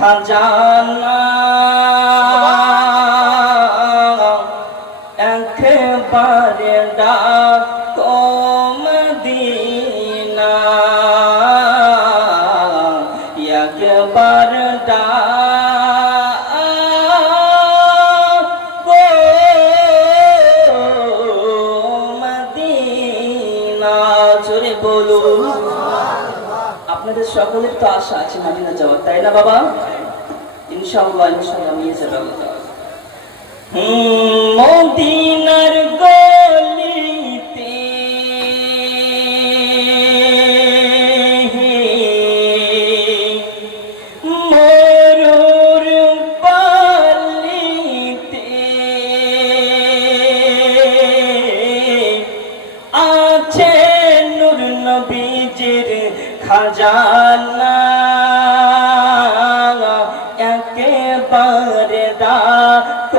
খাজানা একবারে ডাকো মদিনা একবার মদিনা জোরে বলুন। আপনাদের সকলের তো আশা আছে মদিনা যাওয়ার, তাই না বাবা? ইনশাআল্লাহ নিয়ে যাবে মদিনার গলিতে মরুর পালিতে আছে খাজানা একেবারে ডাকো